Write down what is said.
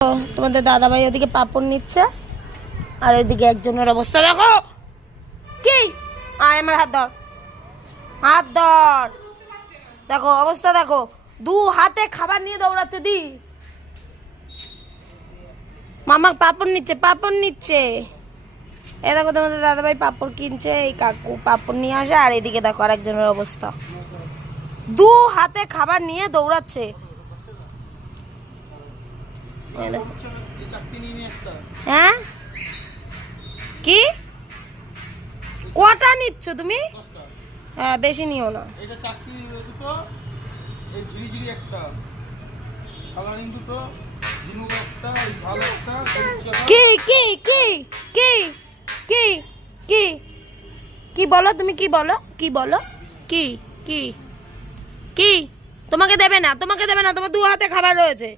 তোমাদের দাদাভাই ওদিকে পাপড় নিচ্ছে আর ওইদিকে একজনের অবস্থা দেখো। কি আয় আমার হাত ধর, হাত ধর। দেখো অবস্থা দেখো, দু হাতে খাবার নিয়ে দৌড়াচ্ছে। দি মামা পাপড় নিচ্ছে, পাপড় নিচ্ছে। এ দেখো তোমাদের দাদাভাই পাপড় কিনছে, এই কাকু পাপড় নিয়ে আসে। আর এদিকে দেখো আরেকজনের অবস্থা, দু হাতে খাবার নিয়ে দৌড়াচ্ছে। হ্যাঁ কি কটা নিচ্ছ তুমি? হ্যাঁ বেশি নিও না। কি কি কি কি কি কি কি বলো তুমি? কি বলো? কি বলো? কি কি কি তোমাকে দেবে না, তোমাকে দেবে না, তোমার দু হাতে খাবার রয়েছে।